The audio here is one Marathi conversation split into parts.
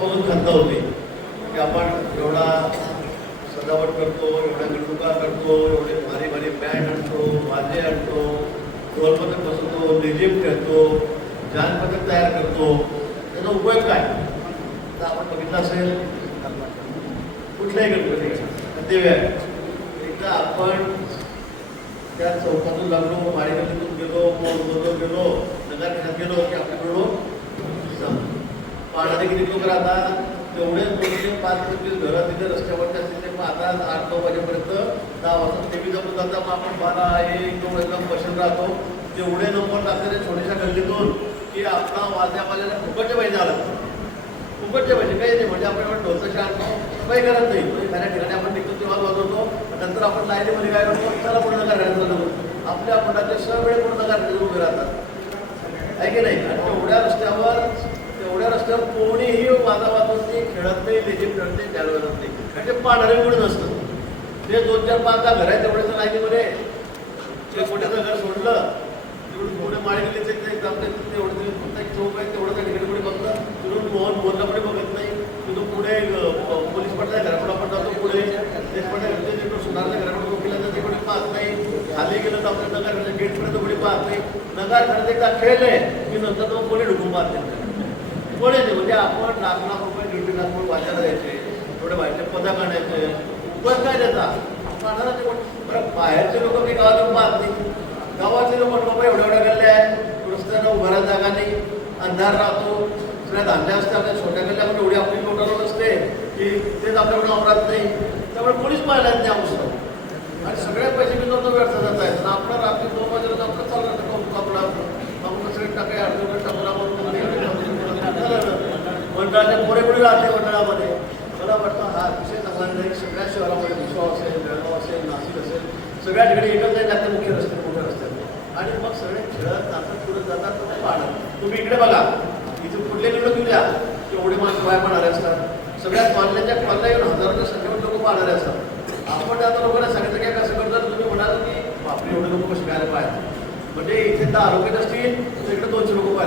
बघून खंत होते. की आपण एवढा सजावट करतो एवढ्या निवडणुका करतो एवढे भारी भारी बँड आणतो वाजे आणतो ढोलपथक बसवतो लेझिम खेळतो जानपथक तयार करतो. त्याचा उपयोग काय? तर आपण बघितलं असेल कुठल्याही गणपती दिव्या एकदा आपण त्या चौकातून लागलो माळेगल्लीतून गेलो मोरबोलो गेलो नगरखेड्यात गेलो की आपल्याकडून पाण्याने किती लोक राहतात? तेवढे पाच पंचवीस घरं तिथे रस्त्यावरती असतील ते आता आठ नऊ वाजेपर्यंत दहा वाजता टी व्ही जपून जाता मग आपण बारा एक दोन एकदम बसून राहतो. तेवढे नंबर लागतात छोट्याशा गल्लीतून की आपला वाजल्या वाजल्याला फुकटचे पाहिजे आला फुकटचे पाहिजे काही नाही. म्हणजे आपण एवढं ढोलचं आणतो काही करत नाही. म्हणजे खऱ्या ठिकाणी आपण निघतो तेव्हा वाजवतो नंतर आपण लाईनीमध्ये काय करतो? त्याला पूर्ण करायचं आपल्या मुलाचे सगळे पूर्ण करायचे उभे राहतात. आहे की नाही? आणि तेवढ्या रस्त्यावर तेवढ्या रस्त्यावर कोणीही वाजा वाजवत नाही खेळत नाही लेझिम खेळत नाही त्याला वाजवत नाही. ते पांढरे म्हणून असतं. ते दोन चार पाच दहा घर आहे तेवढ्याच लाईनीमध्ये ते मोठ्याचं घर सोडलं तिकडून थोडे माळे गेले ते ते जाते तेवढं तरी फक्त एक चौक आहे तेवढं त्या ठिकाणी कोणी बघतं. तिकडून मोहन बोलला कोणी बघत नाही. तिथून पुढे पोलीस पडला घराकडे आपण जातो पुढे. तेच पडला तिकडून सुधारल्या घराकडे वकिला तर ते कोणी पाहत नाही. खाली गेलं तर आपल्या नगर गेटपर्यंत कोणी पाहत नाही. नगर खरं एकदा खेळले की नंतर तो कोणी ढुकून पाहत नाही. कोण येते? म्हणजे आपण लाख लाख रुपये ड्युटी दीड लाख रुपये बाजारात द्यायचे थोडे बाहेरचे पदक आणायचे उपयोग काय त्याचा? बरं बाहेरचे लोक काही गावातून पाहत नाही गावातले लोक बाबा एवढ्या एवढ्या गल्ल्या आहेत रस्त्यानं उभारा जागा नाही. अंधार राहतो. सगळ्या धांद्या असतात. आपल्या छोट्या गल्ल्यामध्ये एवढी आपली लोटारोट असते की तेच आपल्याकडून वापरत नाही. त्यामुळे कोणीच पाहिलं नाही त्या आणि सगळे पैसे मिळून तो व्यर्थ जात मंडळामध्ये मला वाटतं हा विषय चांगला शहरामध्ये मुख्य रस्ते मोठे रस्ते आणि मग सगळे खेळत जातात, पुढे जातात तर तुम्ही इकडे बघा इथे कुठले निवडून द्या एवढे आरोग्य इकडे दोनशे लोक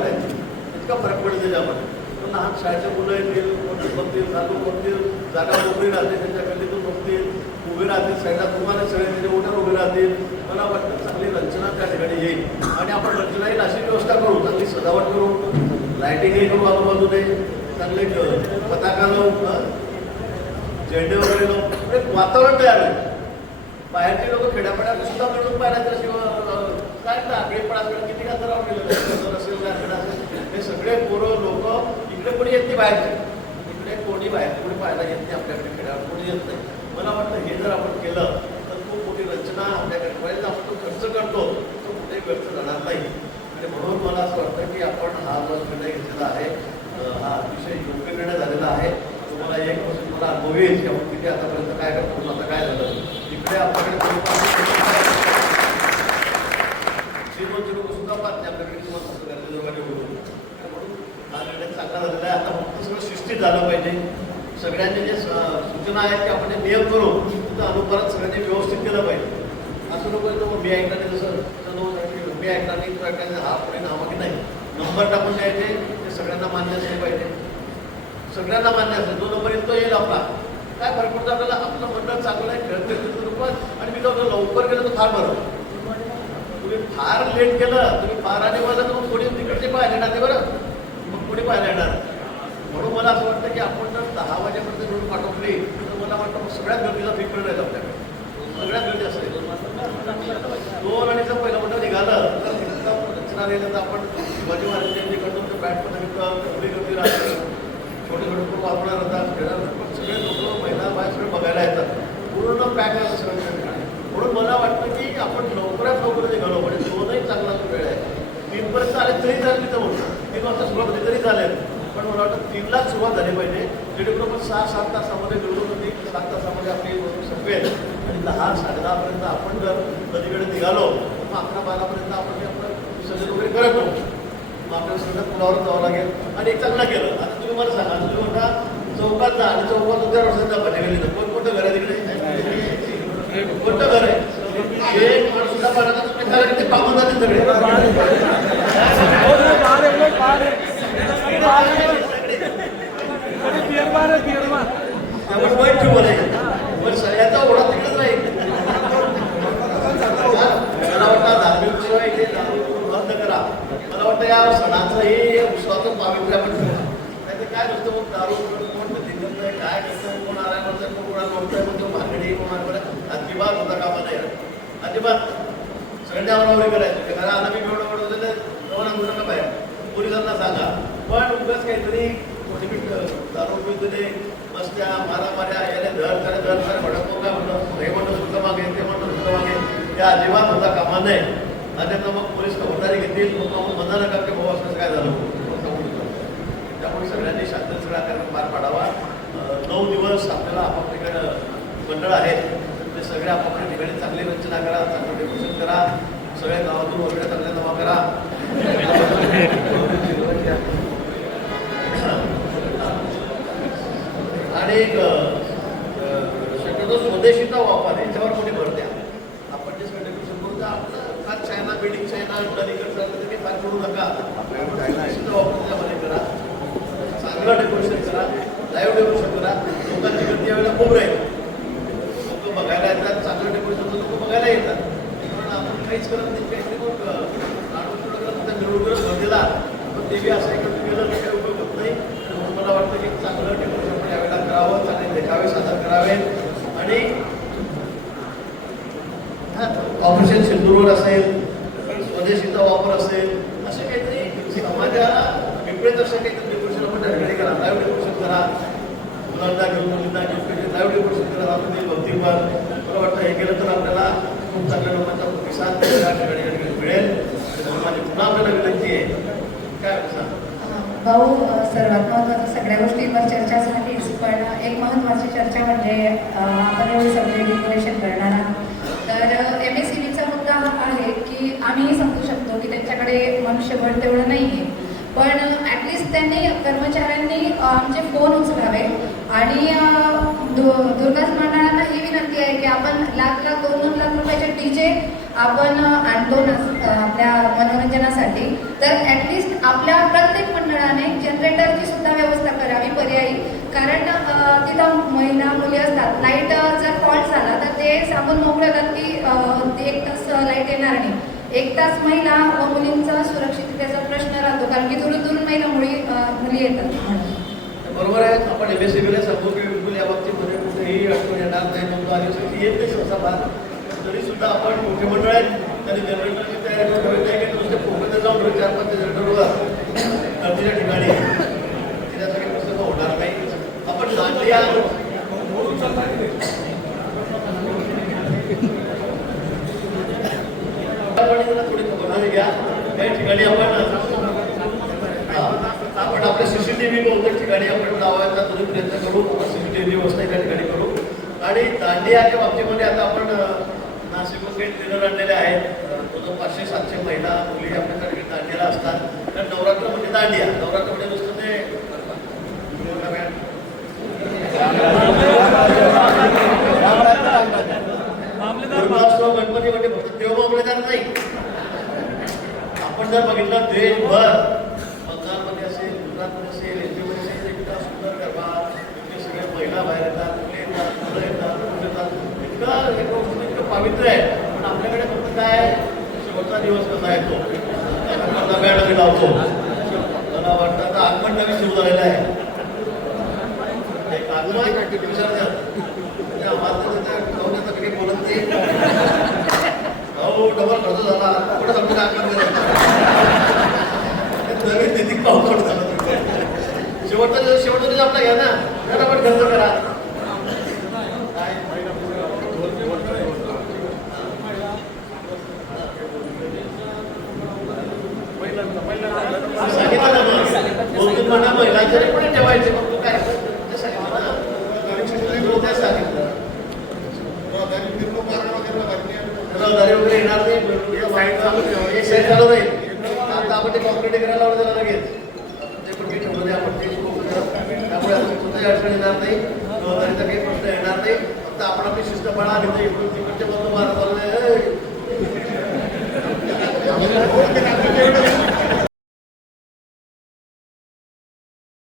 इतका फरक पडतो त्याच्यामध्ये लहान शाळेचे मुलं येतील कोणते बघतील चालू बघतील जागा उभी राहते त्यांच्या गल्लीतून बघतील उभे राहतील साईडला तुम्हाला सगळे त्याच्या मोठ्यावर उभे राहतील. मला वाटतं चांगली रचना त्या ठिकाणी येईल. आणि आपण रचना येईल अशी व्यवस्था करू चांगली सजावट करू. लाईटिंगही करू आजूबाजूने. चांगले पताका लावू झेंडे वगैरे लावून. एक वातावरण तयार होईल. बाहेरचे लोक खेड्यापाड्यात सुद्धा मिळून पाहिजे शिवाय काय पण आजकाल किती का तर असेल काय असेल. हे सगळे पोरं लोक इकडे कोणी येत नाही बाहेरचे इकडे कोणी बाहेर कोणी पाहायला येत नाही आपल्याकडे खेड्यावर कोणी येत नाही. मला वाटतं हे जर आपण केलं तर खूप मोठी रचना आपल्याकडे पाहिजे आपण तो खर्च करतो तो कुठेही व्यर्थ जाणार नाही. आणि म्हणून मला असं वाटतं की आपण हा जो निर्णय घेतलेला आहे हा अतिशय योग्य निर्णय झालेला आहे. तुम्हाला एक वर्ष तुम्हाला अनुभव येईल की आपण किती आतापर्यंत काय करतो आता काय झालं. इकडे आपल्याकडे श्रीमंत लोक सुद्धा पाहत नाही आपल्याकडे किंवा कसं करायचं दोघांनी बोलून म्हणून हा निर्णय चांगला झालेला आहे आता फक्त झालं पाहिजे. सगळ्यांचे जे सूचना आहेत ते आपण जे नियम करू तिथं अनुपात सगळ्यांनी व्यवस्थित केलं पाहिजे. असं लोक येतो मी ऐकणार नाही जसं मी ऐकणार नाही तू ऐकणार नाही, हा पुढे नावं की नाही. नंबर टाकून द्यायचे ते सगळ्यांना मान्य असले पाहिजे. सगळ्यांना मान्य असेल जो नंबर येतो येईल आपला. काय फरक पडतो आपल्याला? आपलं मंडळ चांगलं आहे खेळत रुपयात आणि मी जाऊ लवकर गेलं तर फार बरं तुम्ही फार लेट केलं तुम्ही फार आधी वाजता मग कोणी तिकडचे पाहायला येणार ते बरं. मग कोणी पाहायला येणार? म्हणून मला असं वाटतं की आपण जर दहा वाजेपर्यंत घेऊन पाठवली तर मला वाटतं मग सगळ्यात गर्दीचा पीक राहील आपल्याकडे. सगळ्यात गर्दी असेल. दोन आणि जर पहिला मोठं निघालं तर तिथं रचना राहिलं तर आपण शिवाजी महाराजांची कडून तर बॅट पण एवढी गर्दी राहते. छोटे छोटे लोक वापरणार होता खेळणार पण सगळे लोक महिला बाहेर सगळे बघायला येतात. पूर्ण पॅक असं सगळं म्हणून मला वाटतं की आपण लवकरात लवकर निघालो म्हणजे दोनही चांगला वेळ आहे तीनपर्यंत आले तरी झाले तिथं म्हणून तीन वाजता सुरुवात होती तरी चालेल पण मला वाटतं तीनलाच सुरुवात झाली पाहिजे जेणेकरून सहा सात तासामध्ये मिळून होती सात तासामध्ये आपली संपेल. आणि दहा साडे दहापर्यंत आपण जर नदीकडे निघालो तर मग अकरा बारापर्यंत आपण हे आपलं विसर्जन वगैरे करत होतो. मग आपल्याला सगळं पुलावर जावं लागेल. आणि एक चांगलं केलं. आता तुम्ही मला सांगा तुम्ही म्हणता चौकात जा आणि चौकात उद्या वर्षाचा भजे गेली कोण कोणतं घर आहे तिकडे? कोणतं घर आहे? एक माणूस सुद्धा पाण्याचा तुम्ही खरं किती पाहून जाते सगळे त्यामुळे वाईट ठेवू नये पण सगळ्याचा ओढा तिकडेच राहील मला वाटतं धार्मिक सेवा इथे दारू बंद करा मला वाटतं या सणाचंही विश्वाचं पावित्र्य आपण ठेवा नाही काय नुसतं मग दारू कोण दिलं नाही काय करतं कोण आलाय म्हणतं कोण कोणाला म्हणतोय म्हणतो भांगडी अजिबात होता कामा नाही. अजिबात. सगळ्यांनी कारण आता मी एवढं एवढं होतं बाहेर. पोलिसांना सांगा. पण उगाच काहीतरी दारू मस्त्या मारामाऱ्या याने धर धर भडकतो काय म्हणतो हे म्हणतो सुद्धा मागे ते म्हणतो सुद्धा मागे. त्या अजिबात होता कामा नये आणि मग पोलीस खबरदारी घेतील. मग मग म्हणणार नका की असं काय झालं. त्यामुळे सगळ्यांनी शांत सगळा कार्यक्रम पार पाडावा. नऊ दिवस आपल्याला आपापल्याकडे मंडळ आहेत ते सगळे आपापल्या ठिकाणी चांगली रचना करा चांगलं डेकोरेशन करा सगळ्या गावातून वगैरे चांगल्या जमा करा. आणि एक, शक्यतो स्वदेशीचा वापर याच्यावर कोणी भर द्या. आपण जे सगळं डेकोरेशन करू त्या आपलं फार चायना बिल्डिंग चायना ते काही फार करू नका. स्वदेशीचा वापर त्यामध्ये करा. चांगलं डेकोरेशन करा. लाईव्ह डेकोरेशन करा. लोकांची गर्दी यावेळेला खूप राहील. ऑपरेशन सिंदूरवर असेल स्वदेशीचा वापर असेल असे काहीतरी समाजाला विपरीत असं काहीतरी डेकोरेशन आपण त्या ठिकाणी करा लाईव्ह डेकोरेशन करा मुलांना घेऊन मुलींना घेऊन काही लाईव्ह डेकोरेशन करा आपण ते भक्तीपर मला वाटतं हे केलं तर आपल्याला खूप चांगल्या लोकांचा प्रतिसाद त्या ठिकाणी मिळेल माझी पुन्हा आपल्याला विनंती आहे काय भाऊ सर्वात महत्वाचं सगळ्या गोष्टींवर चर्चा झालीच पण एक महत्त्वाची चर्चा म्हणजे आपण एवढी सगळे डेकोरेशन करणार आहोत. तर एम एस सी बीचा मुद्दा आहे की आम्ही समजू शकतो की त्यांच्याकडे मनुष्यबळ तेवढं नाही आहे पण ॲटलिस्ट त्यांनी कर्मचाऱ्यांनी आमचे फोन उचलावे. आणि दु दुर्गास मंडळांना ही विनंती आहे की आपण लाख लाख दोन दोन लाख रुपयाचे डी जे आपण आणतो आपल्या मनोरंजनासाठी. तर ॲटलिस्ट आपल्या प्रत्येक मंडळाने जनरेटरची सुद्धा व्यवस्था करावी पर्यायी. कारण तिथं महिला मुली असतात. लाइट जर फॉल्ट झाला तर ते सांगून मोकळे होतात की एक तास लाइट येणार नाही. एक तास महिला व मुलींचा सुरक्षिततेचा प्रश्न राहतो. कारण की दुरून दुरून महिला मुली मुली येतात. बरोबर आहे. आपण एम एस सी सांगतो की बिलकुल या बाबतीमध्ये कुठेही अडचण येणार नाही. नोंद आली येत नाही तरी सुद्धा आपण मोठे मंडळ आहेत त्यांनी जनरेटरची तयारी करून ठेवायची की नुसते फोकस जाऊन रोज चार पाच जनरेटरवर गर्दीच्या ठिकाणी त्याच्यासाठी पुस्तकं होणार नाही. आपण दांडिया आपण जरा थोडी खबरदारी घ्या. काही ठिकाणी आपण आपण आपल्या सीसीटीव्ही बहुतेक ठिकाणी आपण लावायचा तुम्ही प्रयत्न करू. सीसीटीव्ही व्यवस्था त्या ठिकाणी करू. आणि दांडियाच्या बाबतीमध्ये आता आपण अं, ट्रेनर आणलेले आहेत. दोन पाचशे सातशे महिला मुली आपल्याकडे दांडियाला असतात. तर नवरात्र म्हणजे दांडिया. नवरात्र म्हणजे नुसतं ते गणपती म्हणजे फक्त देव मामलेदार नाही. आपण जर बघितलं देशभर बंगालमध्ये असेल गुजरातमध्ये असेल एमपीमध्ये असेल इतका सुंदर गरबा इतके सगळे महिला बाहेर येतात मुले येतात मुलं येतात इतका येतात. इतकं पावित्र्य आहे. काय? शेवटचा दिवस कसा येतो नव्यानं मी लावतो. मला वाटतं आता आगमन नवीन सुरू झालेलं आहे. एक आगमन विचार द्या. म्हणजे त्या आवाजाचं त्या ठिकाणाचं काही बोलत नाही. अहो डबल खर्च झाला. कुठं समजून आगमन करायचं नवीन निधी पावसाळा झाला शेवटचा दिवस शेवटचा दिवस आपला घ्या ना. जरा पण खर्च करा काय? सांगितलं ना मग. दोन पण ठेवायचे? मग तू काय रहदारी वगैरे येणार नाही. साईड चालू हे साईड चालू राहील आता आपण ते कॉन्क्रीट करायला लावलं त्याला लगेच. पण काही ठेवलं आपण ते सुरू त्यामुळे कोणताही अडचण येणार नाही. रहदारीचा काही प्रश्न येणार नाही. फक्त आपण आपली शिस्तपणा पाळा. आणि ते इकडून तिकडचे बंद मारत आले